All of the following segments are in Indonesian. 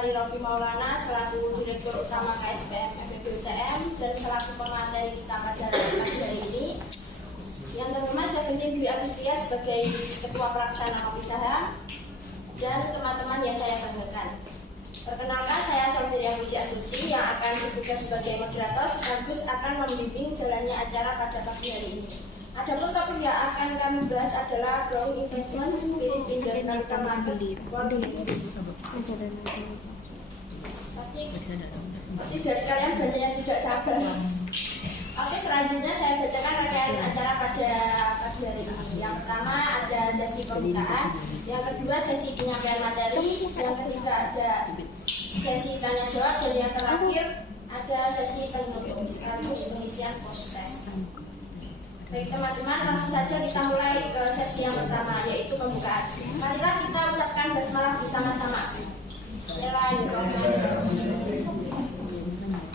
Lestari Robi Maulana selaku Direktur Utama KSPM FEB UTM dan selaku pemateri kita pada pagi hari ini. Yang terhormat saya Binti Dwi Agustia sebagai Ketua Pelaksana Kopi Saham dan teman-teman yang saya banggakan. Perkenalkan, saya Salveria Puji Astuti yang akan bertugas sebagai moderator sekaligus akan membimbing jalannya acara pada pagi hari ini. Adapun topik yang akan kami bahas adalah Growing Investment Spirit in the Capital Market World. Pasti dari kalian banyak yang tidak sabar. Oke, selanjutnya saya bacakan rangkaian acara pada pagi hari ini. Yang pertama ada sesi pembukaan, yang kedua sesi penyampaian materi, yang ketiga ada sesi tanya jawab, dan yang terakhir ada sesi penutup sekaligus pengisian post test. Baik teman-teman, langsung saja kita mulai ke sesi yang pertama, yaitu pembukaan. Marilah kita ucapkan basmalah bersama-sama.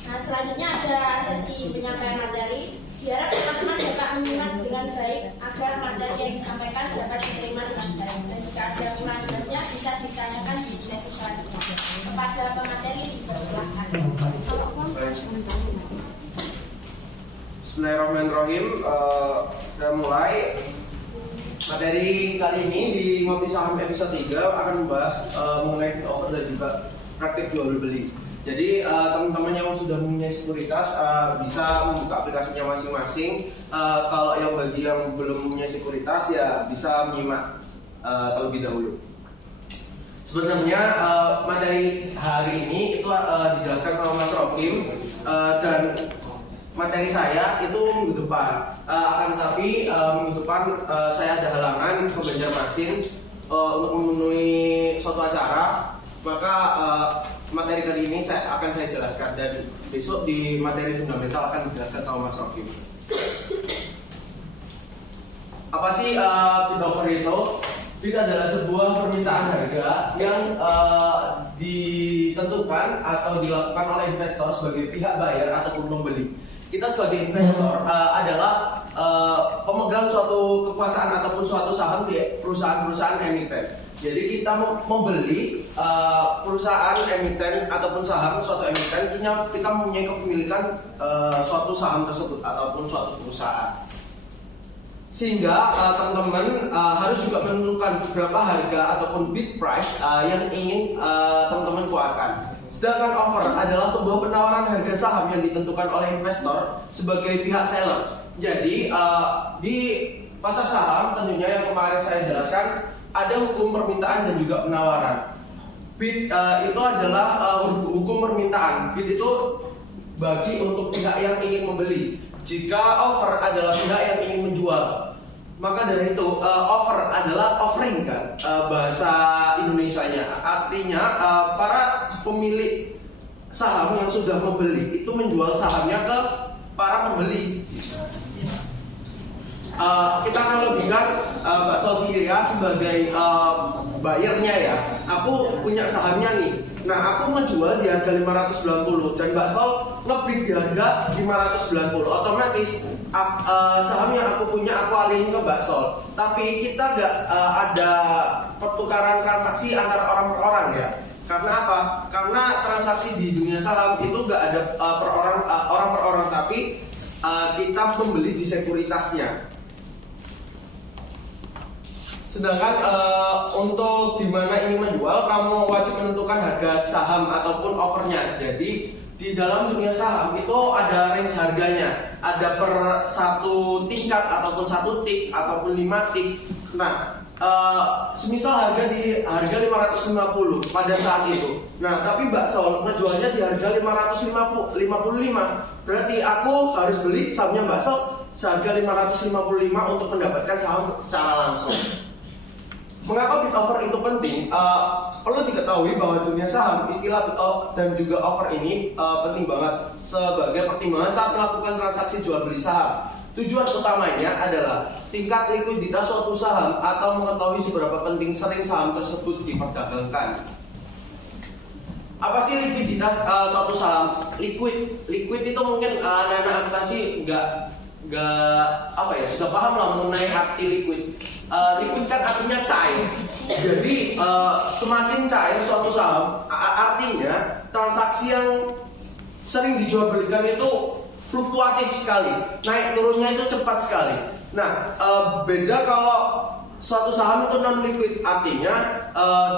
Nah, selanjutnya ada sesi penyampaian materi. Biar teman-teman dapat menyimak dengan baik agar materi yang disampaikan dapat diterima dengan baik. Dan jika ada kurang jelasnya bisa ditanyakan di sesi selanjutnya. Kepada pemateri dipersilakan. Bismillahirrahmanirrahim. Saya mulai. Materi kali ini di Ngopi Saham episode 3 akan membahas mengenai offer dan juga praktik jual beli. Jadi teman-teman yang sudah mempunyai sekuritas bisa membuka aplikasinya masing-masing. Kalau yang bagi yang belum mempunyai sekuritas ya bisa menyimak terlebih dahulu. Sebenarnya materi hari ini itu dijelaskan sama Mas Rokim dan materi saya itu minggu depan. Akan tapi minggu depan saya ada halangan ke Banjarmasin untuk memenuhi suatu acara. Maka materi kali ini akan saya jelaskan dan besok di materi fundamental akan dijelaskan sama Mas Rokim. Apa sih bid offer itu? Bid adalah sebuah permintaan harga yang ditentukan atau dilakukan oleh investor sebagai pihak bayar ataupun pembeli. Kita sebagai investor adalah pemegang suatu kekuasaan ataupun suatu saham di perusahaan-perusahaan emiten. Jadi kita membeli perusahaan emiten ataupun saham suatu emiten, kita mempunyai kepemilikan suatu saham tersebut ataupun suatu perusahaan. Sehingga teman-teman harus juga menentukan berapa harga ataupun bid price yang ingin teman-teman keluarkan. Sedangkan offer adalah sebuah penawaran harga saham yang ditentukan oleh investor sebagai pihak seller. Jadi di pasar saham tentunya yang kemarin saya jelaskan ada hukum permintaan dan juga penawaran. Bid itu adalah hukum permintaan. Bid itu bagi untuk pihak yang ingin membeli. Jika offer adalah pihak yang ingin menjual. Maka dari itu offer adalah offering kan bahasa Indonesianya. Artinya para pemilik saham yang sudah membeli itu menjual sahamnya ke para pembeli. Kita analogikan Mbak Salveria sebagai buyernya ya. Aku punya sahamnya nih. Nah, aku menjual di harga 590 dan Mbak Sol ngebid di harga 590. Otomatis saham yang aku punya aku alihin ke Mbak Sol. Tapi kita nggak ada pertukaran transaksi antara orang per orang ya. Karena apa? Karena transaksi di dunia saham itu nggak ada orang per orang, tapi kita membeli di sekuritasnya. Sedangkan untuk dimana ini menjual, kamu wajib menentukan harga saham ataupun offernya. Jadi di dalam dunia saham itu ada range harganya, ada per satu tingkat ataupun satu tick ataupun 5 tick. Nah, semisal harga di harga 550 pada saat itu. Nah, tapi Mbak Sol ngejualnya di harga 555. Berarti aku harus beli sahamnya Mbak Sol seharga 555 untuk mendapatkan saham secara langsung. Mengapa bid offer itu penting? Perlu diketahui bahwa dunia saham istilah bid offer dan juga offer ini penting banget sebagai pertimbangan saat melakukan transaksi jual beli saham. Tujuan utamanya adalah tingkat likuiditas suatu saham atau mengetahui seberapa penting sering saham tersebut diperdagangkan. Apa sih likuiditas suatu saham? Liquid itu mungkin anak-anak akuntansi sudah paham lah mengenai arti liquid. Liquid kan artinya cair. Jadi semakin cair suatu saham, artinya transaksi yang sering dijual belikan itu fluktuatif sekali, naik turunnya itu cepat sekali. Nah, beda kalau suatu saham itu non liquid, artinya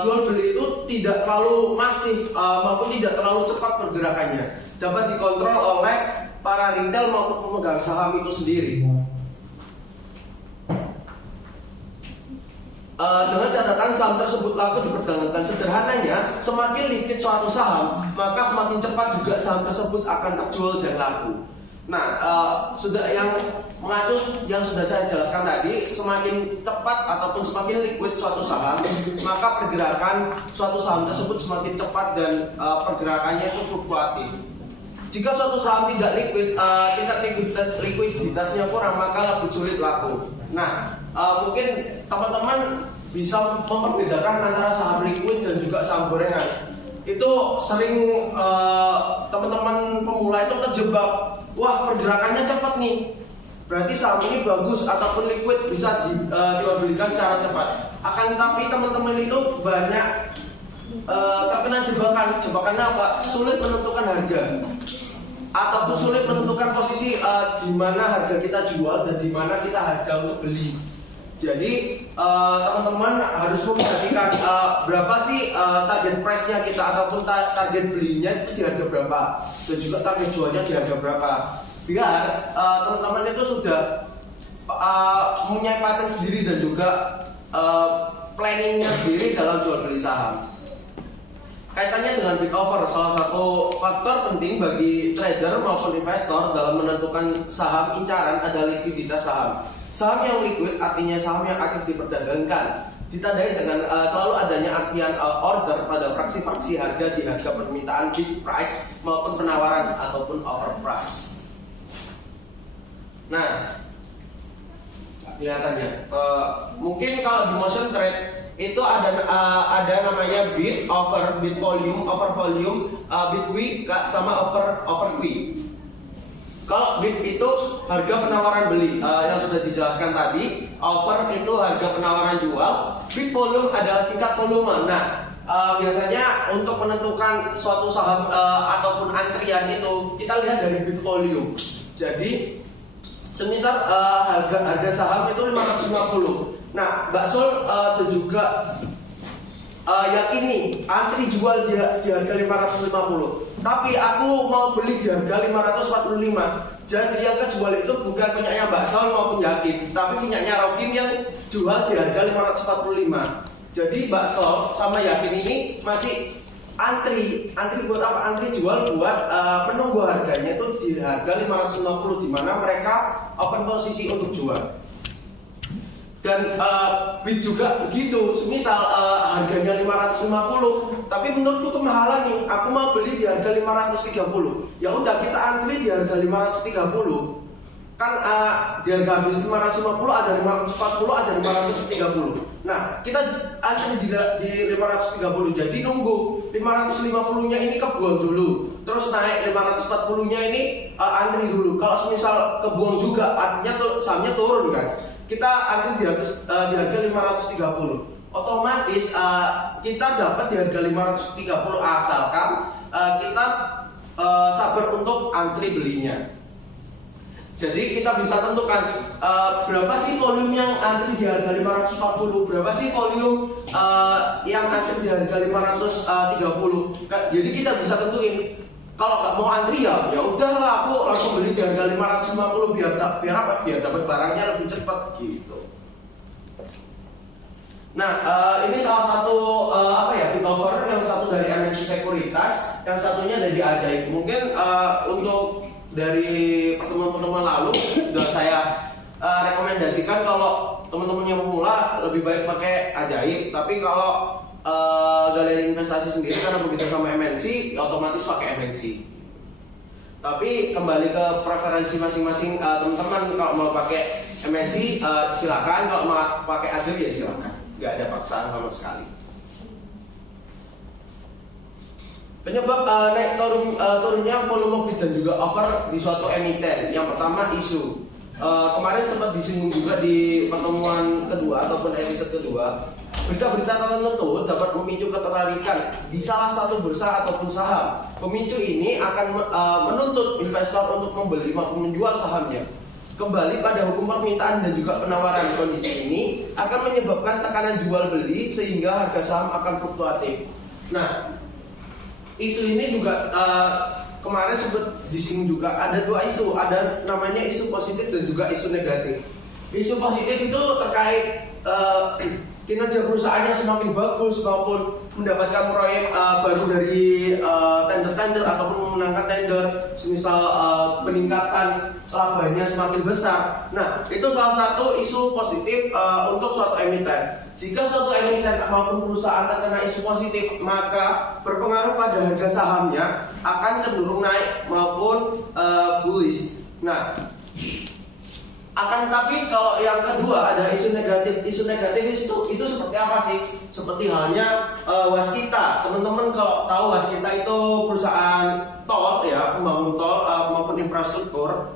jual beli itu tidak terlalu masif maupun tidak terlalu cepat pergerakannya, dapat dikontrol oleh para retail maupun pemegang saham itu sendiri. Dengan catatan saham tersebut laku diperdagangkan. Sederhananya, semakin liquid suatu saham, maka semakin cepat juga saham tersebut akan terjual dan laku. Nah, yang sudah saya jelaskan tadi, semakin cepat ataupun semakin liquid suatu saham, maka pergerakan suatu saham tersebut semakin cepat dan pergerakannya itu fluktuatif. Jika suatu saham tidak liquid, tingkat likuiditasnya kurang, maka lebih sulit laku. Nah, mungkin teman-teman bisa membedakan antara saham liquid dan juga saham gorengan. Itu sering teman-teman pemula itu terjebak, wah pergerakannya cepat nih, berarti saham ini bagus ataupun liquid, bisa dijual-belikan secara cepat. Akan tetapi teman-teman itu banyak terkena jebakannya apa? Sulit menentukan harga ataupun sulit menentukan posisi di mana harga kita jual dan di mana kita harga untuk beli. Jadi teman-teman harus memperhatikan berapa sih target price-nya kita ataupun target belinya itu di harga berapa, dan juga target jualnya di harga berapa, biar teman-teman itu sudah punya pattern sendiri dan juga planningnya sendiri dalam jual beli saham. Kaitannya dengan bid offer, salah satu faktor penting bagi trader maupun investor dalam menentukan saham incaran adalah likuiditas saham. Saham yang liquid artinya saham yang aktif diperdagangkan, ditandai dengan selalu adanya artian order pada fraksi-fraksi harga di harga permintaan bid price maupun penawaran ataupun offer price. Nah, kelihatannya mungkin kalau di motion trade itu ada namanya bid offer, bid volume, offer volume, bid quick sama offer quick. Kalau bid itu harga penawaran beli yang sudah dijelaskan tadi, offer itu harga penawaran jual, bid volume adalah tingkat volume. Nah, biasanya untuk menentukan suatu saham ataupun antrian itu kita lihat dari bid volume. Jadi, semisal harga saham itu 550. Nah, Mbak Sol dan juga yakini antri jual di harga 550. Tapi aku mau beli di harga 545. Jadi yang kejual itu bukan punyanya Mbak Sol maupun Yakin, tapi punyanya Rokim yang jual di harga 545. Jadi Mbak Sol sama Yakin ini masih antri buat apa? Antri jual buat menunggu harganya itu di harga 550, di mana mereka open posisi untuk jual. Dan bid juga begitu, misal harganya 550, tapi menurutku kemahalan nih, aku mau beli di harga 530. Ya udah, kita antri di harga 530. Kan di harga habis 550 ada 540, ada 530. Nah, kita antri di 530. Jadi nunggu 550-nya ini kebuang dulu. Terus naik 540-nya ini antri dulu. Kalau misal kebuang juga, artinya sahamnya turun kan. Kita antri di harga 530. Otomatis kita dapat di harga 530 asalkan kita sabar untuk antri belinya. Jadi kita bisa tentukan berapa sih volume yang antri di harga 540, berapa sih volume yang antri di harga 530. Jadi kita bisa tentuin. Kalau nggak mau antri ya udahlah, aku langsung beli di harga 550 biar dapat barangnya lebih cepat gitu. Nah, ini salah satu bid offer, yang satu dari MNC Sekuritas, yang satunya dari Ajaib. Mungkin untuk dari pertemuan-pertemuan lalu sudah saya rekomendasikan kalau teman-teman yang pemula lebih baik pakai Ajaib, tapi kalau galeri investasi sendiri karena bekerja sama MNC, ya otomatis pakai MNC. Tapi kembali ke preferensi masing-masing teman-teman. Kalau mau pakai MNC silakan, kalau mau pakai Ajaib ya silakan, nggak ada paksaan sama sekali. Penyebab naik turunnya volume bid dan juga offer di suatu emiten. Yang pertama isu. kemarin sempat disinggung juga di pertemuan kedua ataupun episode kedua, berita-berita tertentu dapat memicu ketertarikan di salah satu bursa ataupun saham. Pemicu ini akan menuntut investor untuk membeli maupun menjual sahamnya. Kembali pada hukum permintaan dan juga penawaran, kondisi ini akan menyebabkan tekanan jual beli sehingga harga saham akan fluktuatif. Nah, isu ini juga kemarin sempat disinggung juga, ada dua isu, ada namanya isu positif dan juga isu negatif. Isu positif itu terkait kinerja perusahaan yang semakin bagus maupun mendapatkan proyek baru dari tender-tender ataupun memenangkan tender, semisal peningkatan labanya semakin besar. Nah, itu salah satu isu positif untuk suatu emiten. Jika suatu emiten maupun perusahaan terkena isu positif, maka berpengaruh pada harga sahamnya akan cenderung naik maupun bullish. Nah, akan tetapi kalau yang kedua ada isu negatif itu seperti apa sih? Seperti halnya Waskita. Teman-teman kalau tahu Waskita itu perusahaan tol ya, pembangun tol maupun infrastruktur,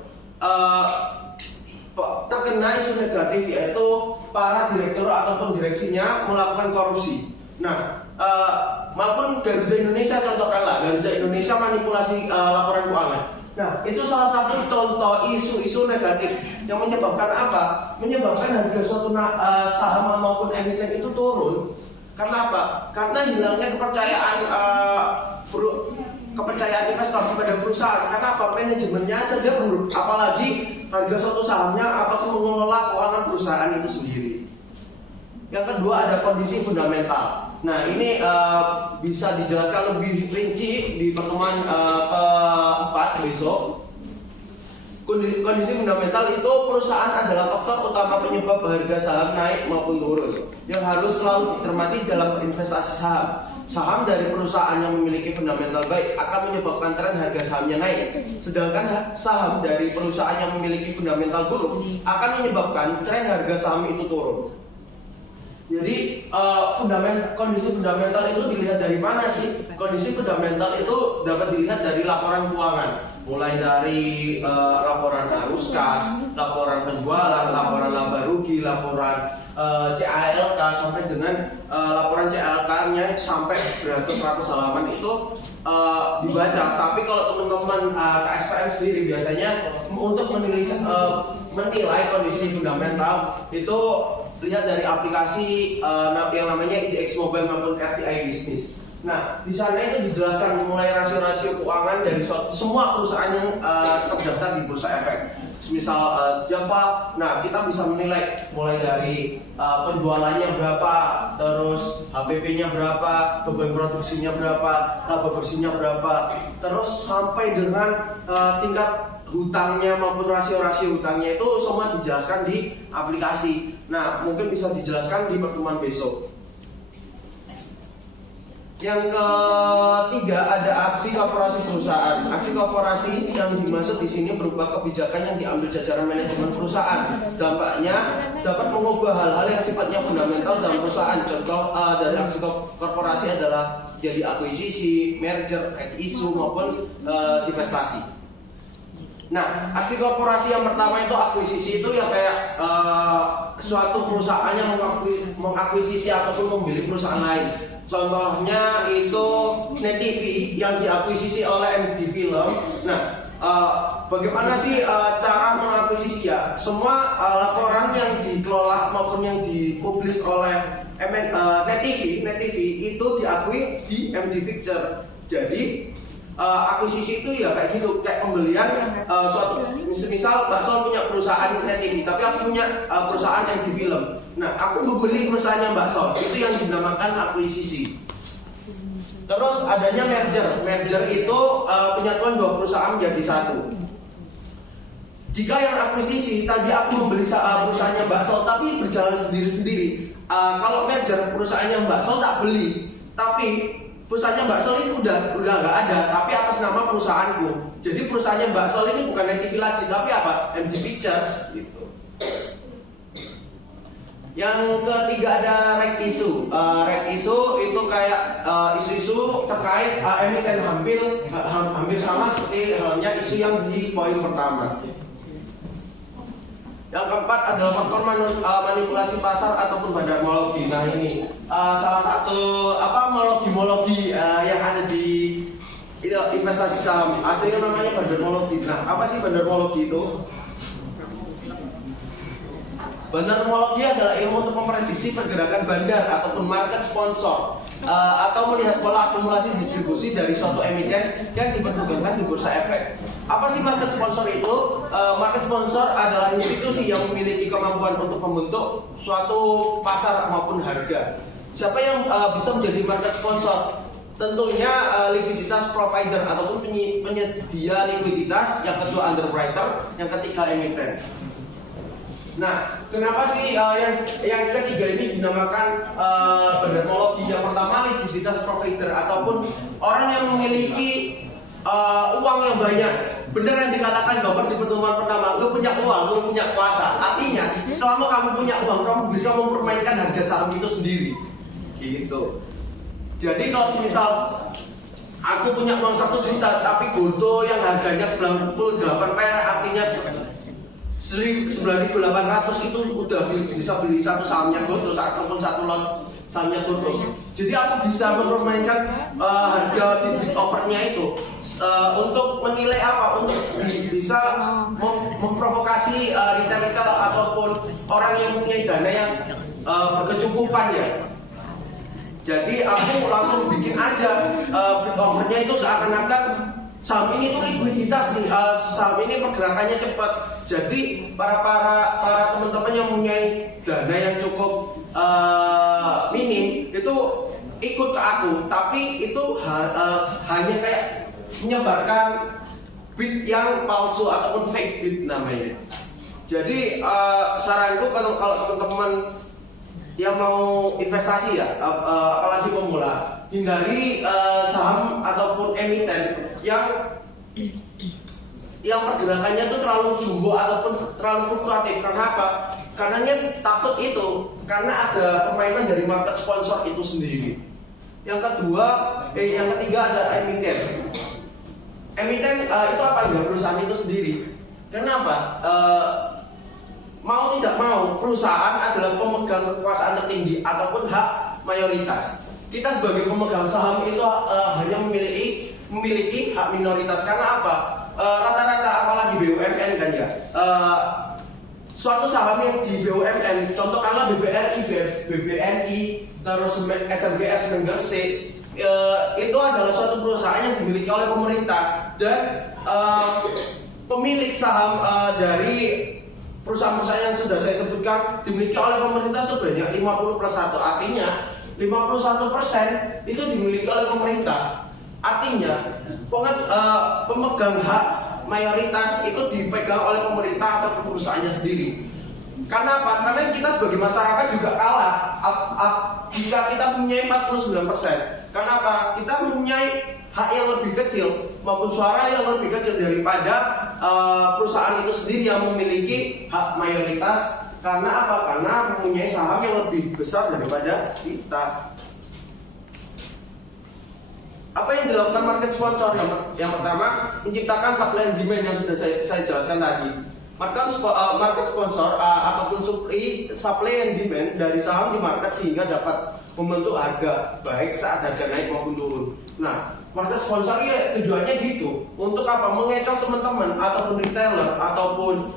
terkena isu negatif yaitu para direktur ataupun direksinya melakukan korupsi. Nah, maupun Garuda Indonesia, contohkanlah Garuda Indonesia manipulasi laporan keuangan. Nah, itu salah satu contoh isu-isu negatif yang menyebabkan apa? Menyebabkan harga suatu saham maupun emiten itu turun. Karena apa? Karena hilangnya kepercayaan investor kepada perusahaan. Karena apa? Manajemennya saja buruk, apalagi harga suatu sahamnya ataupun mengelola keuangan perusahaan itu sendiri. Yang kedua ada kondisi fundamental. Nah, ini bisa dijelaskan lebih rinci di pertemuan keempat besok. Kondisi fundamental itu perusahaan adalah faktor utama penyebab harga saham naik maupun turun yang harus selalu dicermati dalam berinvestasi saham. Saham dari perusahaan yang memiliki fundamental baik akan menyebabkan tren harga sahamnya naik. Sedangkan saham dari perusahaan yang memiliki fundamental buruk akan menyebabkan tren harga saham itu turun. Jadi kondisi fundamental itu dilihat dari mana sih? Kondisi fundamental itu dapat dilihat dari laporan keuangan, mulai dari laporan arus kas, laporan penjualan, laporan laba rugi, laporan CALK sampai dengan laporan CALK-nya sampai beratus-ratus halaman itu dibaca. Tapi kalau teman-teman KSPM sendiri biasanya untuk menilai kondisi fundamental itu lihat dari aplikasi yang namanya IDX Mobile maupun RTI Business. Nah, di sana itu dijelaskan mulai rasio-rasio keuangan dari semua perusahaan yang terdaftar di Bursa Efek. Misal Java, nah kita bisa menilai mulai dari penjualannya berapa, terus HPP-nya berapa, beban produksinya berapa, laba bersihnya berapa, terus sampai dengan tingkat hutangnya maupun rasio-rasio hutangnya itu semua dijelaskan di aplikasi. Nah, mungkin bisa dijelaskan di pertemuan besok. Yang ketiga ada aksi korporasi perusahaan. Aksi korporasi yang dimaksud di sini berupa kebijakan yang diambil jajaran manajemen perusahaan. Dampaknya dapat mengubah hal-hal yang sifatnya fundamental dalam perusahaan. Contoh dari aksi korporasi adalah jadi akuisisi, merger, isu maupun divestasi. Nah, aksi korporasi yang pertama itu akuisisi itu yang kayak suatu perusahaan yang mengakuisisi ataupun membeli perusahaan lain. Contohnya itu Net TV yang diakuisisi oleh MD Film. Nah, bagaimana sih cara mengakuisisi ya? Semua laporan yang dikelola maupun yang dipublis oleh Net TV itu diakui di MD Picture. Jadi akuisisi itu ya kayak gitu, kayak pembelian suatu, misal Mbak Sol punya perusahaan Net TV, tapi aku punya perusahaan MD Film. Nah, aku membeli perusahaannya Mbak Sol, itu yang dinamakan akuisisi. Terus adanya merger. Merger itu penyatuan dua perusahaan menjadi satu. Jika yang akuisisi tadi aku membeli perusahaannya Mbak Sol tapi berjalan sendiri-sendiri. Kalau merger perusahaannya Mbak Sol tak beli, tapi perusahaannya Mbak Sol itu udah nggak ada, tapi atas nama perusahaanku. Jadi perusahaannya Mbak Sol ini bukan Net TV lagi, tapi apa? MD Pictures gitu. Yang ketiga ada reg issue. Reg issue itu kayak isu-isu terkait emiten hampir sama seperti halnya isu yang di poin pertama. Yang keempat adalah faktor manipulasi pasar ataupun bandarmologi. Nah ini salah satu mologi yang ada di investasi saham. Aslinya namanya bandarmologi. Nah apa sih bandarmologi itu? Bandarmologi adalah ilmu untuk memprediksi pergerakan bandar ataupun market sponsor atau melihat pola akumulasi distribusi dari suatu emiten yang diperdagangan di bursa efek. Apa sih market sponsor itu? Market sponsor adalah institusi yang memiliki kemampuan untuk membentuk suatu pasar maupun harga. Siapa yang bisa menjadi market sponsor? Tentunya likuiditas provider ataupun penyedia likuiditas, yang kedua underwriter, yang ketiga emiten. Nah, kenapa sih yang ketiga ini dinamakan bandarmologi? Yang pertama likuiditas provider ataupun orang yang memiliki uang yang banyak. Benar yang dikatakan Gopher di pertemuan pertama, lu punya uang, lu punya kuasa. Artinya, selama kamu punya uang, kamu bisa mempermainkan harga saham itu sendiri. Gitu. Jadi kalau misal aku punya uang 1 juta, tapi Goto yang harganya 98 perak, artinya 9.800 itu udah bisa beli satu sahamnya Goto ataupun satu lot sahamnya Goto. Jadi aku bisa mempermainkan harga bid offernya itu untuk menilai apa? Untuk bisa memprovokasi retail ataupun orang yang punya dana yang berkecukupan ya. Jadi aku langsung bikin aja bid offernya itu seakan-akan saham ini tuh likuiditas nih, saham ini pergerakannya cepat. Jadi para teman-teman yang punya dana yang cukup minim itu ikut ke aku, tapi itu hanya kayak menyebarkan bid yang palsu ataupun fake bid namanya. Jadi saranku kalau teman-teman yang mau investasi ya, apalagi pemula, hindari saham ataupun emiten yang pergerakannya itu terlalu jumbo ataupun terlalu fluktuatif. Karena apa? Karena takut itu karena ada permainan dari market sponsor itu sendiri. Yang ketiga ada emiten. Emiten itu apa ya? Perusahaan itu sendiri. Kenapa? Mau tidak mau, perusahaan adalah pemegang kekuasaan tertinggi ataupun hak mayoritas. Kita sebagai pemegang saham itu hanya memiliki hak minoritas. Karena apa? Rata-rata apalagi BUMN kan ya. Suatu saham yang di BUMN, contohkanlah BBRI, BBNI, terus SMGS, Mengger C, itu adalah suatu perusahaan yang dimiliki oleh pemerintah dan pemilik saham dari perusahaan-perusahaan yang sudah saya sebutkan dimiliki oleh pemerintah sebanyak 50+1. Artinya 51% itu dimiliki oleh pemerintah. Artinya pemegang hak mayoritas itu dipegang oleh pemerintah atau perusahaannya sendiri. Karena apa? Karena kita sebagai masyarakat juga kalah jika kita mempunyai 49%. Karena apa? Kita mempunyai hak yang lebih kecil maupun suara yang lebih kecil daripada perusahaan itu sendiri yang memiliki hak mayoritas. Karena apa? Karena mempunyai saham yang lebih besar daripada kita. Apa yang dilakukan market sponsor? Yang pertama, menciptakan supply and demand yang sudah saya jelaskan tadi. Market sponsor ataupun supply and demand dari saham di market sehingga dapat membentuk harga baik saat harga naik maupun turun. Nah, market sponsor ya tujuannya gitu. Untuk apa? Mengecoh teman-teman ataupun retailer ataupun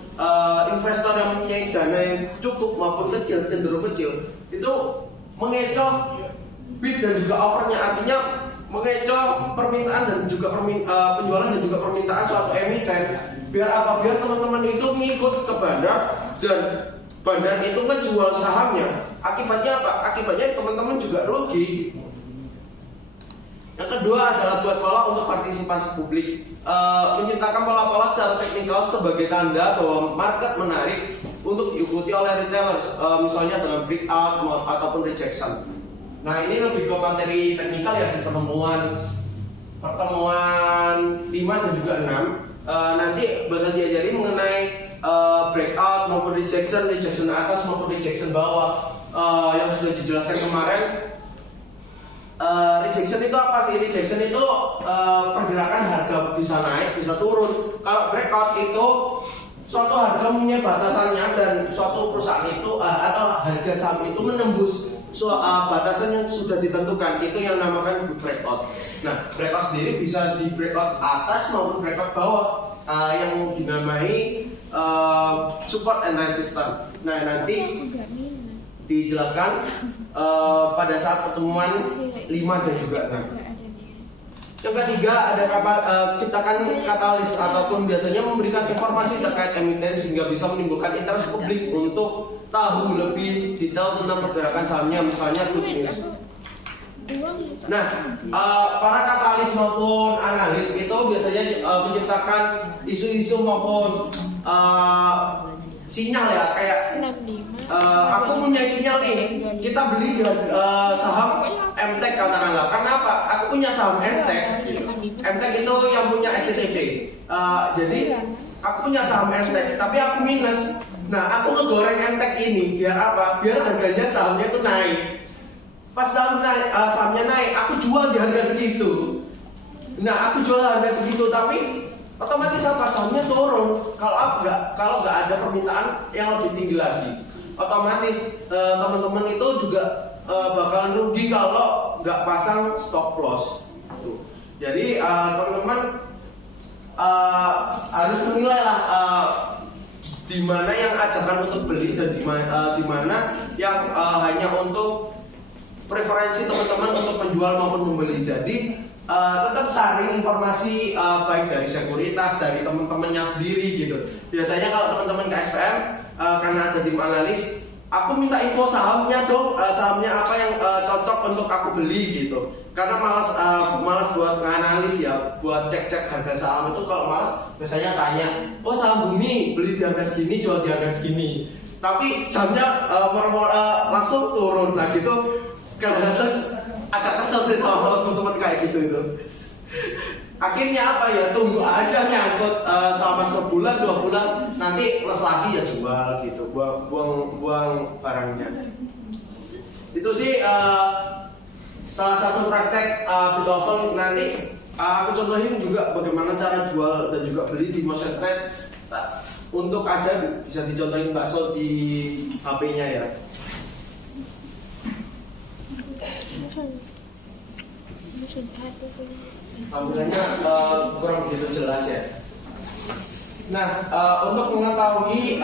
investor yang mempunyai dana yang cukup maupun kecil, cenderung kecil, itu mengecoh bid dan juga offernya. Artinya mengecoh permintaan dan juga penjualan dan juga permintaan suatu emiten. Biar apa? Biar teman-teman itu ngikut ke bandar dan bandar itu menjual sahamnya. Akibatnya apa? Akibatnya teman-teman juga rugi. Yang kedua adalah buat pola untuk partisipasi publik. Menciptakan pola-pola secara teknikal sebagai tanda bahwa market menarik untuk diikuti oleh retailers, misalnya dengan breakout ataupun rejection. Nah ini lebih ke materi teknikal ya di pertemuan 5 dan juga 6. Nanti bakal diajari mengenai breakout maupun rejection atas maupun rejection bawah. Yang sudah dijelaskan kemarin. Rejection itu apa sih? Rejection itu pergerakan harga bisa naik, bisa turun. Kalau breakout itu suatu harga punya batasannya dan suatu perusahaan itu atau harga saham itu menembus batasan yang sudah ditentukan, itu yang namakan breakout. Nah, breakout sendiri bisa di breakout atas maupun breakout bawah, yang dinamai support and resistance. Nah, nanti dijelaskan pada saat pertemuan 5 dan juga 6. Yang ketiga ada ciptakan katalis ataupun biasanya memberikan informasi terkait emiten sehingga bisa menimbulkan interest publik untuk tahu lebih detail tentang pergerakan sahamnya, misalnya good news. Nah, para katalis maupun analis itu biasanya menciptakan isu-isu maupun sinyal ya, kayak aku punya sinyal nih, kita beli di saham MTEK katakanlah. Karena apa? Aku punya saham MTEK. MTEK itu yang punya SCTV. Jadi aku punya saham MTEK, tapi aku minus. Nah, aku ngegoreng MTEK ini biar apa? Biar harganya sahamnya itu naik. Pas sahamnya naik, aku jual di harga segitu. Nah, aku jual harga segitu, tapi otomatis apa? Sahamnya turun. Kalau nggak ada permintaan yang lebih tinggi lagi, otomatis teman-teman itu juga bakalan rugi kalau nggak pasang stop loss. Tuh. Jadi teman-teman harus menilai lah di mana yang ajakan untuk beli dan di mana yang hanya untuk preferensi teman-teman untuk menjual maupun membeli. Jadi tetap saring informasi baik dari sekuritas, dari teman-temannya sendiri gitu. Biasanya kalau teman-teman ke SPM karena ada tim analis, aku minta info sahamnya dong, sahamnya apa yang cocok untuk aku beli gitu. Karena malas buat analis ya, buat cek-cek harga saham itu kalau malas biasanya tanya, oh saham Bumi beli di harga segini, jual di harga segini. Tapi sahamnya langsung turun, nah gitu. Kadang-kadang agak kesel sih sama teman-teman kayak gitu itu. Akhirnya apa ya, tunggu aja nyangkut selama sebulan 2 bulan, nanti plus lagi ya jual gitu, buang barangnya. Itu sih salah satu praktek Bitofel. Nanti aku contohin juga bagaimana cara jual dan juga beli di motion trade. Untuk aja bisa dicontohin bakso di HP-nya ya. Tampilannya kurang begitu jelas ya. Nah, untuk mengetahui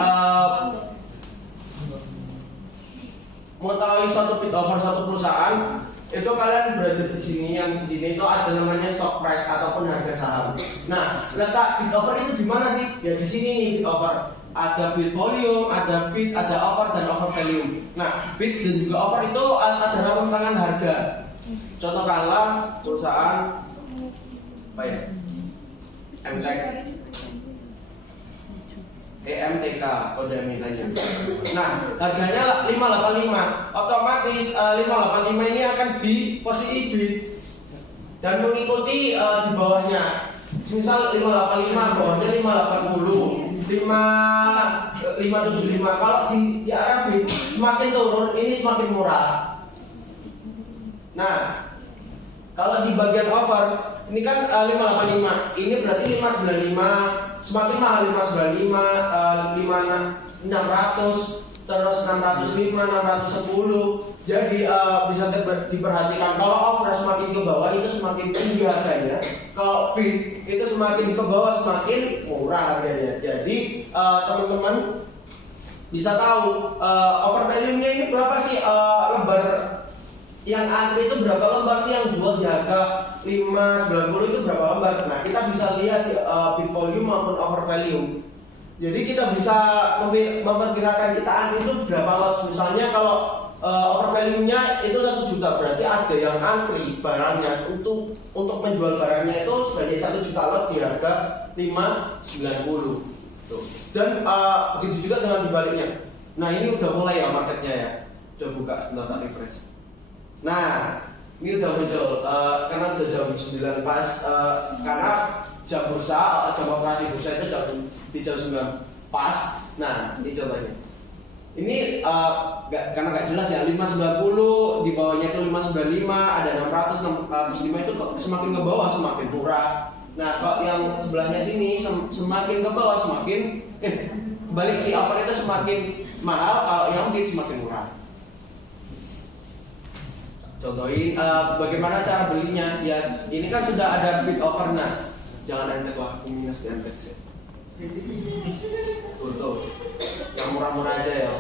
suatu bid offer satu perusahaan, itu kalian berada di sini. Yang di sini itu ada namanya stock price ataupun harga saham. Nah, letak bid offer itu di mana sih? Ya di sini nih bid offer. Ada bid volume, ada bid, ada offer dan offer value. Nah, bid dan juga offer itu adalah rentangan harga. Contohkanlah perusahaan apa ya? MTEK, EMTK, kode emitennya. Nah, harganya 585. Otomatis 585 ini akan di posisi bid dan mengikuti di bawahnya. Misal 585, bawahnya 580. 575. Kalau di arah bid semakin turun ini semakin murah. Nah, kalau di bagian offer ini kan 585, ini berarti 595, semakin mahal 595, 600, terus 605, 610. Jadi bisa diperhatikan kalau offer semakin ke bawah itu semakin tinggi harganya. Kalau bid itu semakin ke bawah semakin murah harganya. Jadi teman-teman bisa tahu offer value-nya ini berapa sih, lembar yang antri itu berapa lembar sih, yang jual di harga 590 itu berapa lembar. Nah, kita bisa lihat bid volume maupun offer value. Jadi kita bisa memperkirakan kita antri itu berapa lot. Misalnya kalau offer value-nya itu 1 juta, berarti ada yang antri barangnya untuk menjual barangnya itu sebagai 1 juta lot di harga 590. Tuh. Dan begitu juga dengan dibaliknya. Nah, ini udah mulai ya marketnya ya. Udah buka, bentar refresh. Nah, ini udah muncul karena udah jam 9 pas, karena jam bursa, jam operasi bursa itu di jam 9 pas. Nah, ini contohnya. Ini karena nggak jelas ya, 590, di bawahnya itu 595, ada 600, 605, itu semakin ke bawah semakin murah. Nah, kalau yang sebelahnya sini semakin ke bawah semakin balik si offer itu semakin mahal, kalau yang bid semakin murah. Contohin bagaimana cara belinya. Ya, ini kan sudah ada bid offer. Nah, jangan ente wah minus dan tax. Tuh, yang murah-murah aja ya.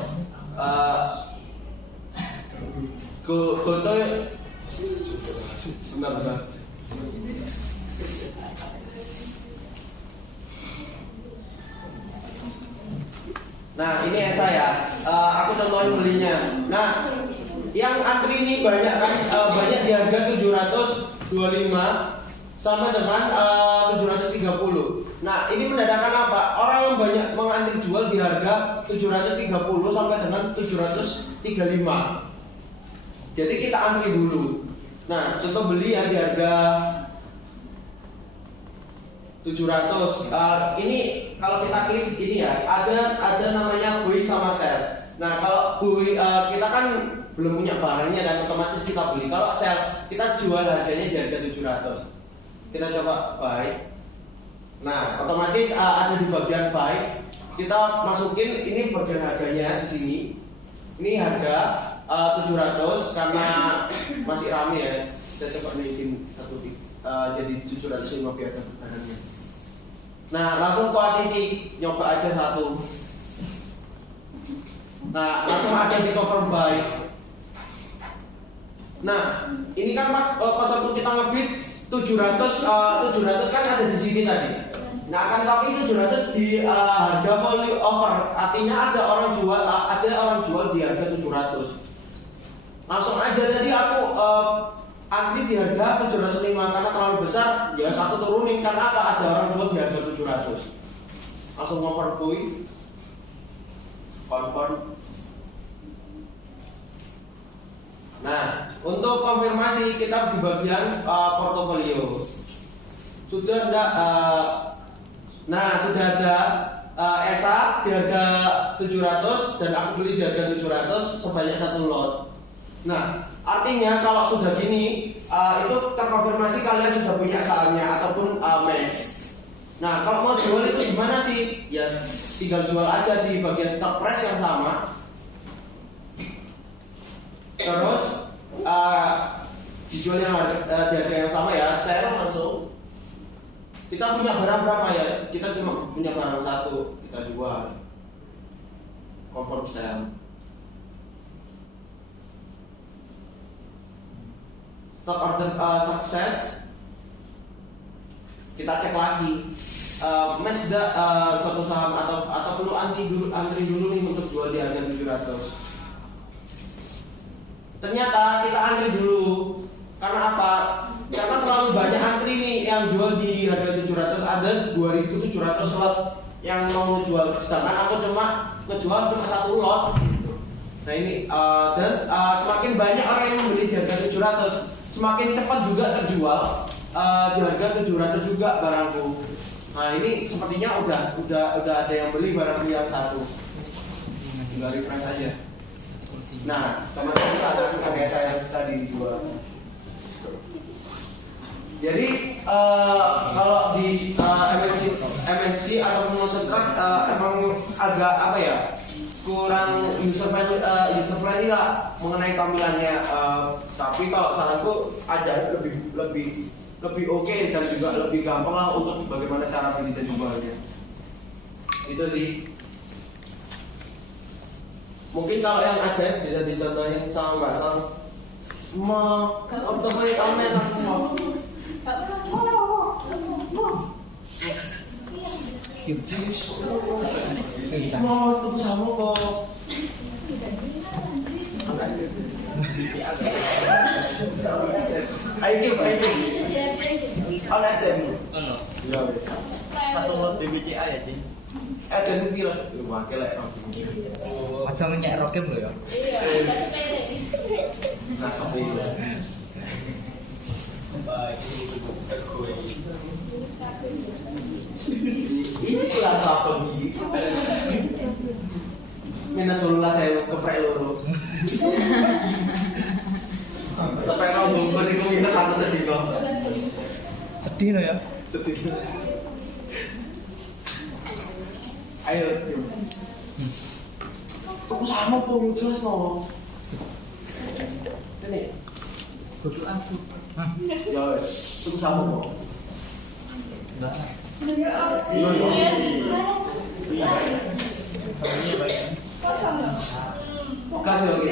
Goto sebentar. Nah, ini Esa ya. Aku contohin belinya. Nah, yang antri ini banyak kan, banyak di harga 725 sampai dengan 730. Nah, ini menandakan apa? Orang yang banyak mengantri jual di harga 730 sampai dengan 735. Jadi kita antri dulu. Nah, contoh beli ya di harga 700. Ini kalau kita klik ini ya, ada namanya buy sama sell. Nah, kalau buy kita kan belum punya barangnya dan otomatis kita beli. Kalau sell kita jual harganya di harga 700. Kita coba buy. Nah, otomatis ada di bagian buy. Kita masukin ini bagian harganya di sini. Ini harga 700 karena masih rame ya. Kita coba naikin satu jadi 705 biar dapat barangnya. Nah, langsung kuat titik, nyoba aja satu. Nah, langsung ada di cover buy. Nah, ini kan pas waktu kita ngebid 700 kan ada di sini tadi. Nah, kan tapi 700 di harga value offer, artinya ada orang jual di harga 700. Langsung aja jadi aku antri di harga 705 karena terlalu besar, ya aku turunin karena apa? Ada orang jual di harga 700. Langsung over buy, confirm. Nah, untuk konfirmasi kita di bagian portofolio. Sudah enggak? Nah, sudah ada Esa di harga 700 dan aku beli di harga 700 sebanyak 1 lot. Nah, artinya kalau sudah gini itu terkonfirmasi kalian sudah punya sahamnya ataupun match. Nah, kalau mau jual itu gimana sih? Ya tinggal jual aja di bagian stock price yang sama. Terus dijual yang di harga yang sama ya, sell langsung. Kita punya barang berapa ya? Kita cuma punya barang satu, kita jual. Confirm sell. Stock order sukses. Kita cek lagi. Match suatu saham atau perlu antri dulu nih untuk jual di harga 700. Ternyata kita antri dulu. Karena apa? Karena terlalu banyak antri nih yang jual di harga 700, ada 2.700 lot yang mau ngejual, sedangkan aku cuma ngejual cuma 1 lot. Nah ini dan semakin banyak orang yang membeli di harga 700, semakin cepat juga terjual di harga 700 juga barangku. Nah ini sepertinya udah ada yang beli barang yang satu. Tinggal refresh aja. Nah, teman-teman ada kayak saya tadi dijual. Jadi kalau di MNC atau konsentrat emang agak apa ya, kurang user friendly lah mengenai tampilannya. Tapi kalau saranku aja lebih oke dan juga lebih gampang lah untuk bagaimana cara beli dan jualnya. Itu sih. Mungkin kalau yang ajaib bisa dicontohin sama Mbak Sam. Mau apa ya kamu enak mau? Mau tunggu sama kok. Ayo. Ada demo. Satu lot BBCA ya, Cing. Ada nih kira wakil lek aja nyek rokem lho ya. Iya, nah, seperti itu. Ini pula apa nih? Minus 16 saya keprek loro. Keprek rombong masih minus 1 sedih kok. Sedih loh ya. Sedikit. Ayo. Aku sama kok jelas no. Ini. Kudu aku. Ya, aku sama kok. Enggak. Kasih lagi.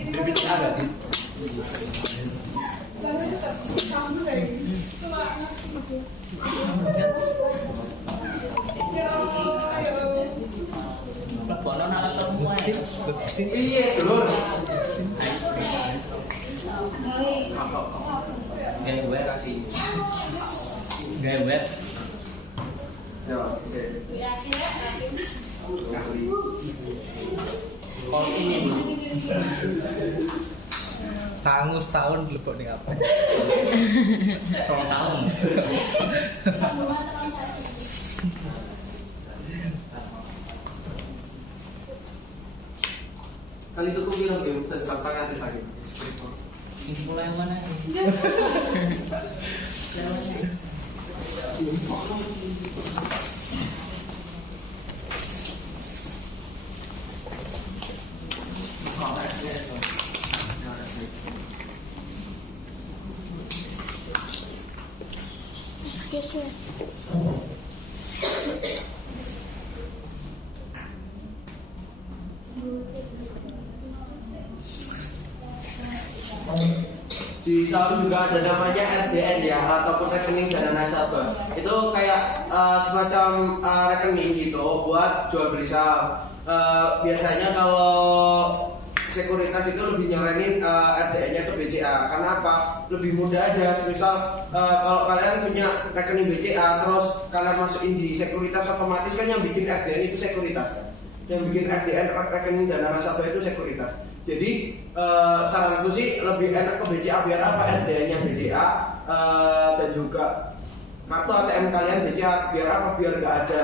Bibit ada sih. Lepono nang ketemu ae. Piye, Lur? Gawe web. Kasih. Gawe web. Ya, oke. Ngerti. Oh ini Bu. Sangu setahun lebok ning apa? 2 tahun. Kali itu aku bilang dia tentang tangan lagi. Ini mulai mana? Di saham juga ada namanya SDN ya, ataupun rekening dana nasabah. Itu kayak semacam rekening gitu buat jual beli saham. Biasanya kalau sekuritas itu lebih nyaranin RDN-nya ke BCA. Karena apa? Lebih mudah aja. Misal kalau kalian punya rekening BCA terus kalian masukin di sekuritas, otomatis kan yang bikin RDN itu sekuritas kan. Yang bikin RDN rekening dana nasabah itu sekuritas. Jadi saranku sih lebih enak ke BCA. Biar apa? RDN-nya BCA dan juga kartu ATM kalian BCA. Biar apa? Biar nggak ada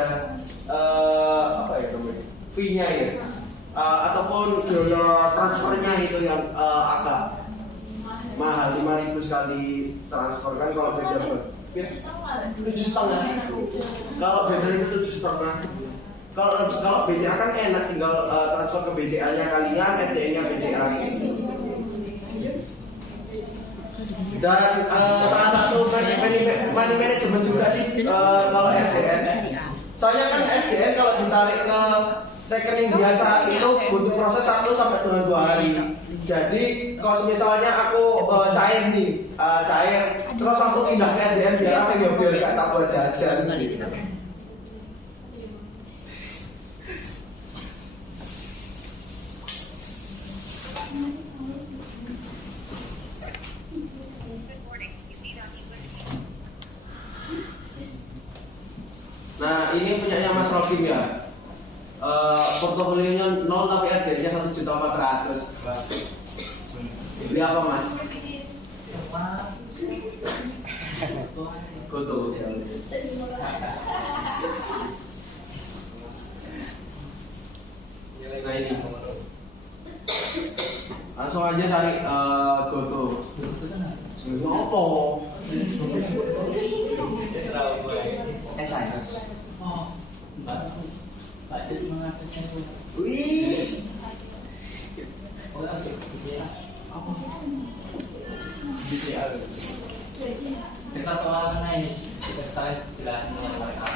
apa ya namanya, fee-nya ya, ataupun biaya transfernya itu yang agak mahal, 5.000 sekali transfer kan. Kalau beda ya, 7,5. Kalau beda itu 7,5. Kalau BCA kan enak, tinggal transfer ke BCA-nya kalian, RDN-nya BCA gitu. Dan salah satu money management juga sih kalau RDN. Soalnya kan RDN kalau ditarik ke rekening biasa itu butuh proses 1 sampai dengan 2 hari. Jadi kalau misalnya aku cair nih, cair terus langsung pindah ke RDN biar apa ya, biar gak tak buat jajan. Nah ini punyanya Mas Rokim ya. Portofolionya 0 tapi RD-nya 1.400.000. Beli apa Mas? Goto. Nah ini langsung aja cari Goto. Apa? Saya. Oh, Pak Cik mengatakan wih. oh apa? BCA. Kita soal naik kita saya jelasin yang mereka.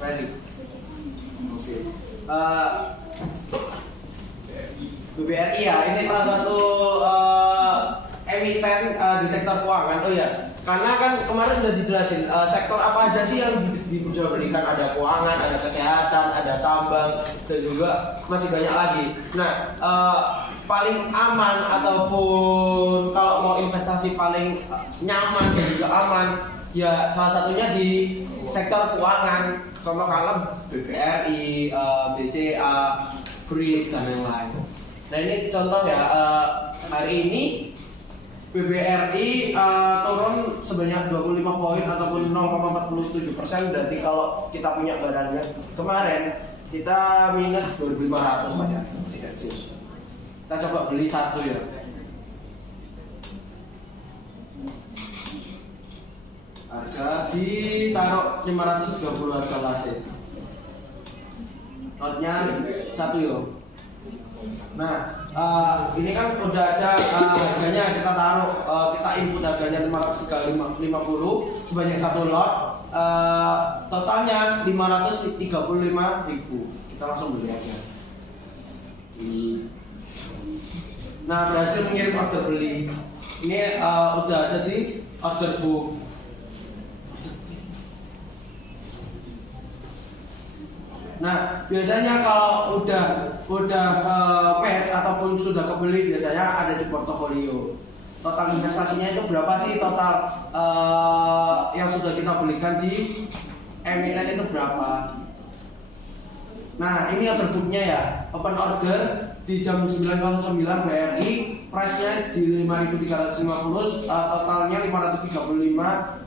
Ready. Oke. BBRI ya, ini salah satu emiten di sektor keuangan. Oh ya, karena kan kemarin sudah dijelasin sektor apa aja sih yang diperjualbelikan. Ada keuangan, ada kesehatan, ada tambang, dan juga masih banyak lagi. Nah, paling aman ataupun kalau mau investasi paling nyaman dan juga aman ya salah satunya di sektor keuangan. Contoh kalau BBRI, BCA, BRI dan yang lain. Nah ini contoh ya, hari ini BBRI turun sebanyak 25 poin ataupun 0,47%. Berarti kalau kita punya barangnya kemarin kita minus 2.500 banyak. Kita coba beli satu ya. ditaruh 530 harga lase. Lotnya 1 yo. Nah, ini kan udah ada harganya, kita taruh, kita input harganya 550 sebanyak 1 lot. Totalnya 535.000. Kita langsung beli aja. Nah, berhasil mengirim order beli. Ini udah ada di order book. Nah, biasanya kalau udah match ataupun sudah kebeli, biasanya ada di portofolio. Total investasinya itu berapa sih, total yang sudah kita belikan di emiten itu berapa? Nah, ini order booknya ya. Open order di jam 9.09 BRI, price-nya di 5.350, totalnya 535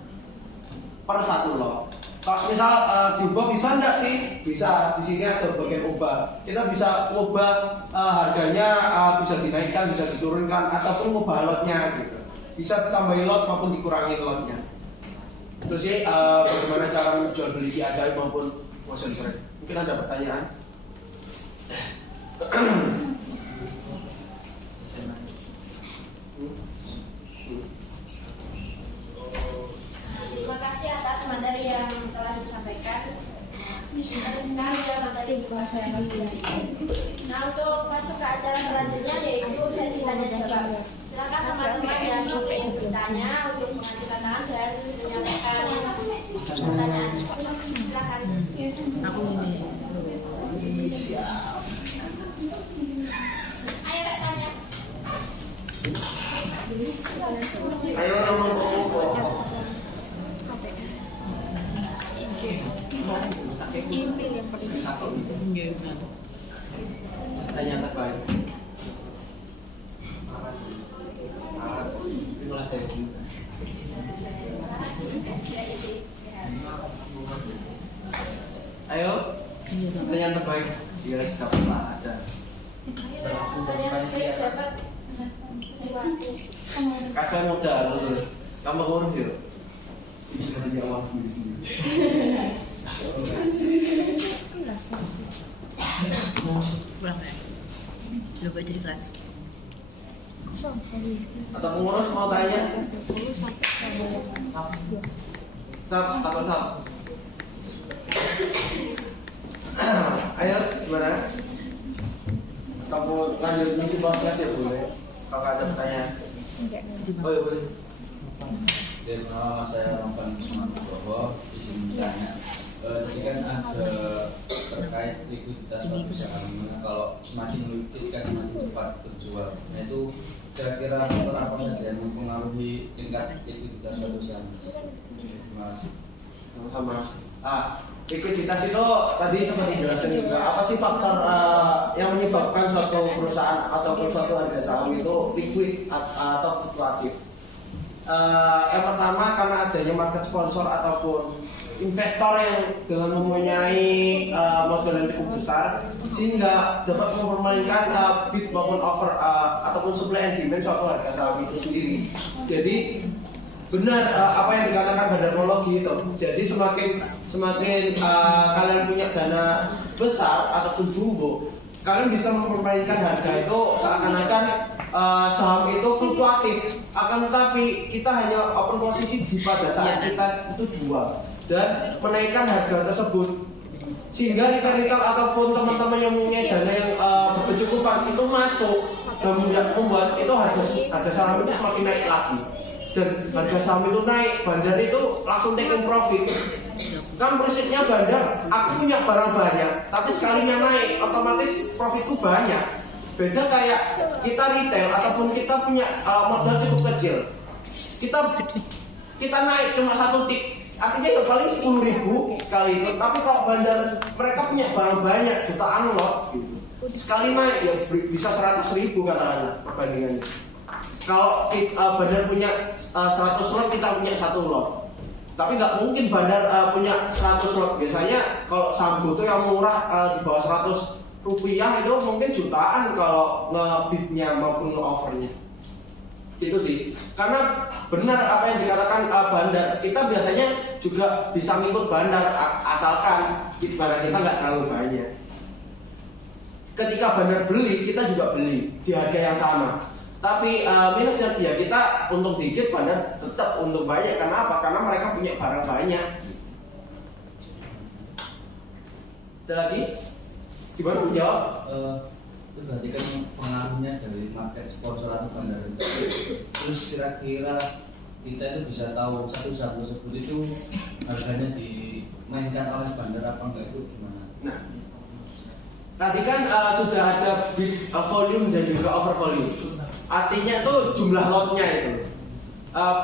per 1 lot. Kalau misal diubah bisa enggak sih? Bisa. Di sini ada bagian ubah. Kita bisa ubah harganya, bisa dinaikkan, bisa diturunkan, ataupun ubah lotnya gitu. Bisa ditambahin lot maupun dikurangi lotnya. Itu sih bagaimana cara menjual beli di ajaib maupun motion trade. Mungkin ada pertanyaan? Terima kasih atas materi yang telah disampaikan. Sekarang ya materi dikuasai. Nah, untuk masuk ke acara selanjutnya yaitu sesi tanya jawab. Silakan teman-teman yang ingin bertanya untuk mengajukan tangan dan menyampaikan pertanyaan. Silakan. Ayo tanya. Ayo tanya terbaik. Itulah saya. Ayo, pertanyaan terbaik. Dia sikap ada. Dapat sesuatu. Kakak muda, terus kamu ngurus ya. Bisa dijawab sendiri. Berapa ya? Coba jadi kelas. Atau pengurus mau tanya? Stop, atau stop. Ayo, gimana? Kamu lanjut misi podcast ya boleh. Kalau ada pertanyaan. Oh iya boleh. Jadi nama saya Rompan Usman Nugroho, izin bertanya. Jadi kan ada terkait likuiditas perusahaan, kalau semakin liquid kan semakin cepat terjual. Nah itu kira-kira faktor apa saja yang mempengaruhi tingkat likuiditas perusahaan? Terima kasih. Sama-sama. Likuiditas itu tadi sempat dijelaskan juga. Apa sih faktor yang menyebabkan suatu perusahaan ataupun suatu harga saham itu liquid atau fluktuatif? Yang pertama karena adanya market sponsor ataupun investor yang dengan mempunyai modal yang cukup besar sehingga dapat mempermainkan bid maupun offer ataupun supply and demand suatu harga saham itu sendiri. Jadi benar apa yang dikatakan bandarmologi itu. Jadi semakin kalian punya dana besar ataupun jumbo, kalian bisa mempermainkan harga itu seakan-akan saham itu fluktuatif. Akan tetapi kita hanya open posisi di pada saat kita itu jual dan menaikkan harga tersebut sehingga retail ataupun teman-teman yang mempunyai dana yang berkecukupan itu masuk dan membuat itu harga saham itu semakin naik lagi. Dan harga saham itu naik, bandar itu langsung taking profit. Kan prinsipnya bandar, aku punya barang banyak, tapi sekalinya naik, otomatis profitku banyak. Beda kayak kita retail ataupun kita punya modal cukup kecil, kita naik cuma 1 tik, artinya ya paling 10.000 sekali itu. Tapi kalau bandar mereka punya barang banyak, jutaan lot gitu, sekali naik ya bisa 100.000 katakanlah perbandingannya. Kalau bandar punya 100 lot, kita punya 1 lot. Tapi nggak mungkin bandar punya 100 lot. Biasanya kalau sambo itu yang murah di bawah 100 rupiah itu mungkin jutaan kalau nge-bidnya maupun nge-offernya. Itu sih, karena benar apa yang dikatakan bandar, kita biasanya juga bisa ngikut bandar asalkan barang kita nggak terlalu banyak. Ketika bandar beli, kita juga beli di harga yang sama. Tapi minusnya ya kita untung dikit, bandar tetap untung banyak. Karena apa? Karena mereka punya barang banyak. Ada lagi? Gimana menjawab? Itu berarti kan pengaruhnya dari market sponsor atau bandar itu. Terus kira-kira kita itu bisa tahu satu usaha tersebut itu harganya dimainkan oleh bandar apa enggak, itu gimana? Nah, tadi kan sudah ada bid volume dan juga over volume. Artinya itu jumlah lotnya itu.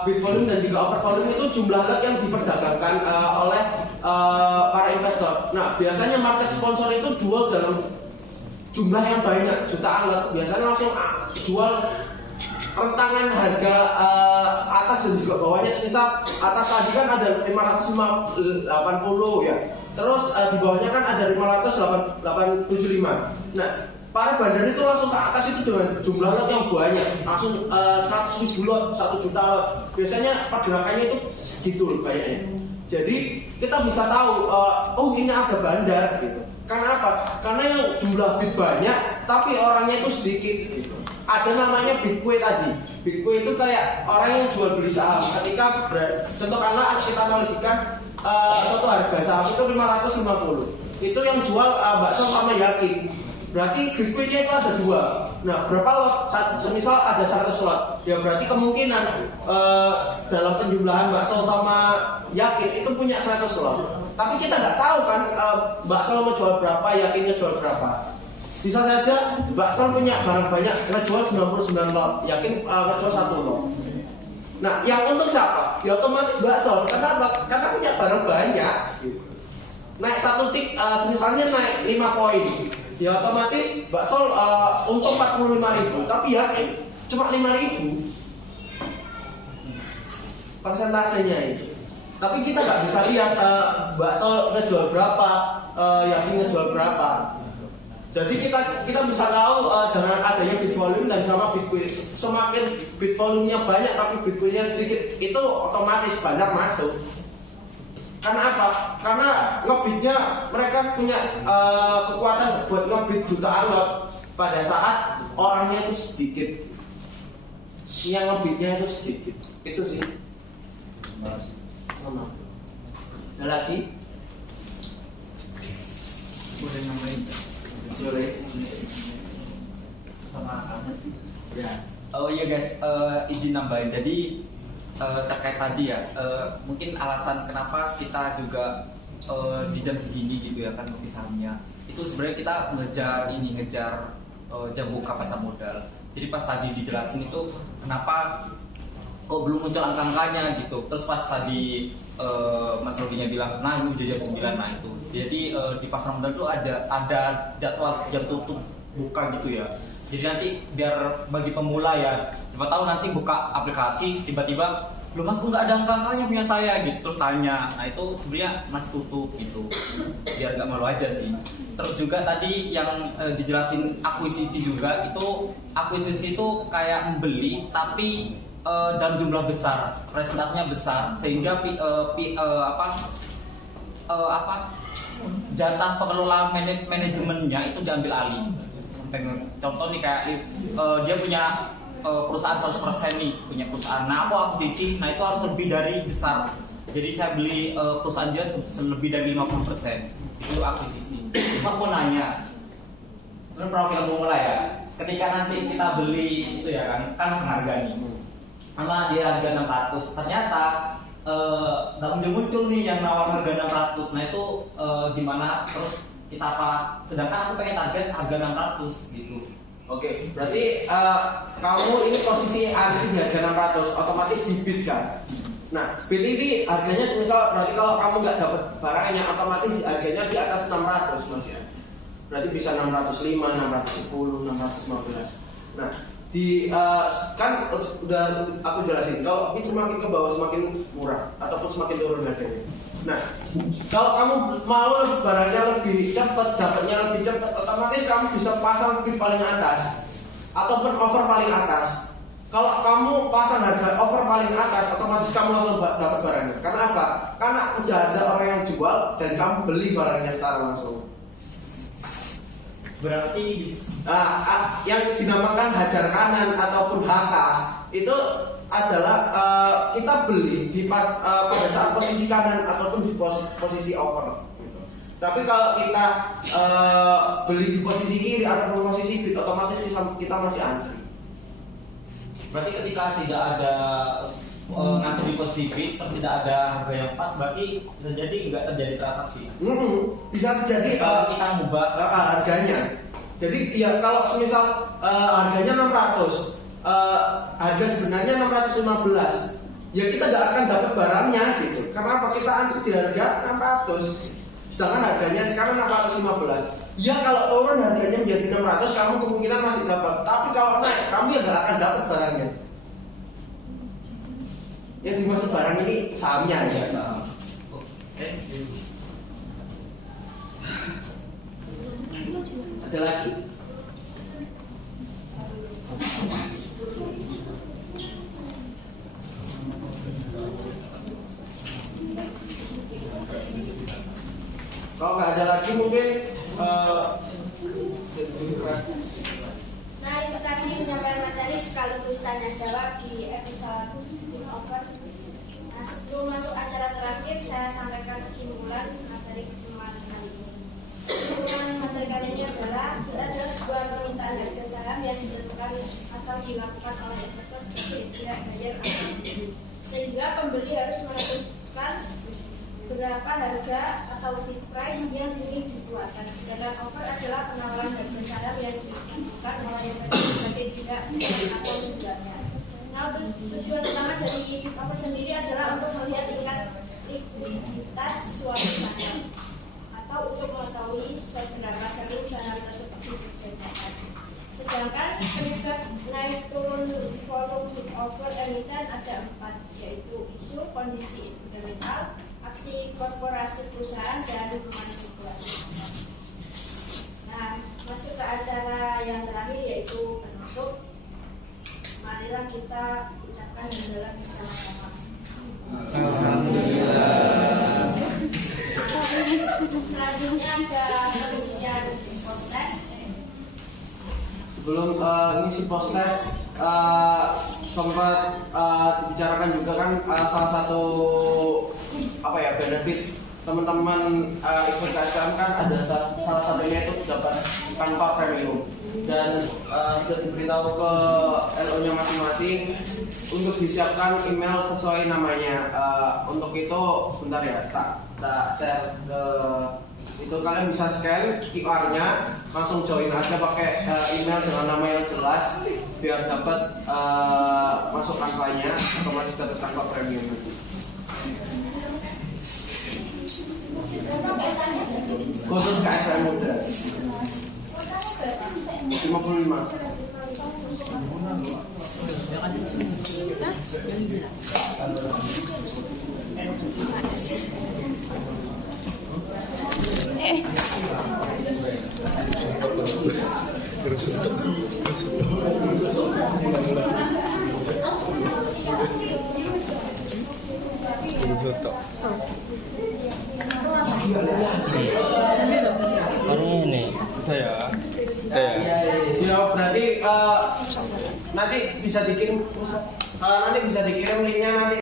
Bid volume dan juga over volume itu jumlah lot yang diperdagangkan oleh para investor. Nah, biasanya market sponsor itu jual dalam jumlah yang banyak, jutaan lot. Biasanya langsung jual rentangan harga atas dan juga bawahnya. Semisal atas tadi kan ada 580 ya. Terus di bawahnya kan ada 575. Nah, para bandar itu langsung ke atas itu dengan jumlah lot yang banyak, langsung 100.000 lot, 1 juta lot. Biasanya pergerakannya itu segitu banyaknya. Jadi kita bisa tahu, oh ini ada bandar gitu. Karena apa? Karena yang jumlah bid banyak, tapi orangnya itu sedikit gitu. Ada namanya bid kue tadi. Bid kue itu kayak orang yang jual beli saham. Ketika contohkanlah kita analogikan suatu harga saham itu 550. Itu yang jual bakso sama yakin. Berarti bid kue-nya itu ada 2. Nah, berapa lot? Semisal ada 100 lot. Ya berarti kemungkinan dalam penjumlahan bakso sama yakin itu punya 100 lot. Tapi kita nggak tahu kan bakso mau jual berapa, yakinnya jual berapa. Bisa saja bakso punya barang banyak, ngejual 99 lot, yakin ngejual 1 lot. Nah, yang untung siapa? Ya otomatis bakso. Kenapa? Karena punya barang banyak. Naik 1 tik, misalnya naik 5 poin, ya otomatis bakso untung 45.000, tapi yakin cuma 5.000. Persentasenya itu. Tapi kita nggak bisa lihat bakso ngejual berapa, yakin ngejual berapa. Jadi kita bisa tahu dengan adanya bid volume dan sama bid kue. Semakin bid volumenya banyak tapi bid kuenya sedikit, itu otomatis bandar masuk. Karena apa? Karena ngebidnya mereka punya kekuatan buat ngebid jutaan lot pada saat orangnya itu sedikit. Yang ngebidnya itu sedikit. Itu sih. Ada lagi? Boleh nambahin? Boleh. Sama Anda sih. Ya. Oh iya guys, izin nambahin. Jadi terkait tadi ya, mungkin alasan kenapa kita juga di jam segini gitu ya kan pemisahannya. Itu sebenarnya kita ngejar jam buka pasar modal. Jadi pas tadi dijelasin itu kenapa kok belum muncul angka-angkanya gitu. Terus pas tadi Mas Rodinya bilang, nah ini udah jam 9, nah itu. Jadi di pasar modal tuh ada jadwal jam tutup buka gitu ya. Jadi nanti biar bagi pemula ya, siapa tahu nanti buka aplikasi tiba-tiba belum mas nggak ada angka-angkanya punya saya gitu, terus tanya. Nah itu sebenarnya masih tutup gitu, biar nggak malu aja sih. Terus juga tadi yang dijelasin akuisisi juga, itu akuisisi itu kayak membeli tapi dalam jumlah besar, presentasinya besar sehingga jatah pengelola manajemennya itu diambil alih. Contoh nih kayak dia punya perusahaan 100% nih, punya perusahaan. Nah aku akuisisi, nah itu harus lebih dari besar. Jadi saya beli perusahaan dia lebih dari 50%. Itu akuisisi. Terus aku nanya, sebenarnya perwakilan pemula ya, ketika nanti kita beli itu ya kan masih harga nih. Sama dia harga 600, ternyata nggak muncul nih yang nawar harga 600. Nah itu gimana? Terus kita apa? Sedangkan aku pengen target harga 600 gitu. Oke, berarti kamu ini posisi hari di harga 600, otomatis dibid kan? Nah, bid ini harganya semisal, berarti kalau kamu nggak dapat barangnya, otomatis harganya di atas 600 mas ya. Berarti bisa 605, 610, 615. Nah, kan udah aku jelasin, kalau bid semakin ke bawah semakin murah ataupun semakin turun harganya. Nah, kalau kamu mau barangnya lebih cepat, dapatnya lebih cepat, otomatis kamu bisa pasang bid paling atas ataupun offer paling atas. Kalau kamu pasang harga offer paling atas, otomatis kamu langsung dapat barangnya. Karena apa? Karena udah ada orang yang jual dan kamu beli barangnya secara langsung. Berarti Yang dinamakan hajar kanan ataupun HK itu adalah kita beli pada saat posisi kanan ataupun di posisi offer. Gitu. Tapi kalau kita beli di posisi kiri ataupun posisi bid, otomatis kita masih antri. berarti ketika tidak ada ngantri posisi bid, terus tidak ada harga yang pas, berarti bisa jadi nggak terjadi transaksi. Bisa terjadi Kalau kita ngubah harganya. Jadi ya kalau semisal harganya 600, harga sebenarnya 615, ya kita nggak akan dapat barangnya gitu. Karena apa? Kita antri di harga 600, sedangkan harganya sekarang 615. Ya kalau turun harganya menjadi 600, kamu kemungkinan masih dapat. Tapi kalau naik, kamu ya nggak akan dapat barangnya. Yang dimaksud barang ini sahamnya ya. saham. Ada lagi. Kalau nggak ada lagi mungkin Nah, itu tadi penyampaian materi sekaligus tanya jawab di episode over. Nah, sebelum masuk acara terakhir, saya sampaikan kesimpulan materi pertemuan kali ini. Kesimpulan materi kali ini adalah sebuah permintaan harga saham yang ditentukan atau dilakukan oleh investor sebagai pihak bayar atau pembeli, sehingga pembeli harus menentukan berapa harga atau bid price yang ingin dikeluarkan. Sedangkan offer adalah penawaran harga saham yang ditentukan oleh investor sebagai pihak seller atau penjualnya. Nah, tujuan utama dari offer sendiri adalah untuk melihat tingkat likuiditas suatu saham atau untuk mengetahui seberapa sering saham tersebut diperdayakan. Sedangkan penyebab naik turun volume bid offer emiten ada 4, yaitu isu, kondisi fundamental, aksi korporasi perusahaan, dan manipulasi pasar. Nah, masuk ke acara yang terakhir yaitu penutup. Marilah kita ucapkan hamdalah bersama-sama. Alhamdulillah. Selanjutnya ada pengisian post test. Sebelum ngisi post test sempat dibicarakan juga kan salah satu benefit teman-teman ikut KSPM kan ada salah satunya itu dapat kantor premium dan sudah diberitahu ke LO-nya masing-masing untuk disiapkan email sesuai namanya. Untuk itu bentar ya, tak share ke itu, kalian bisa scan QR-nya, langsung join aja pakai email dengan nama yang jelas biar dapat masuk kanvanya, otomatis dapat kanva premium nanti. Khusus KSPM muda 55. Ini udah ya. Ya berarti nanti bisa dikirim linknya nanti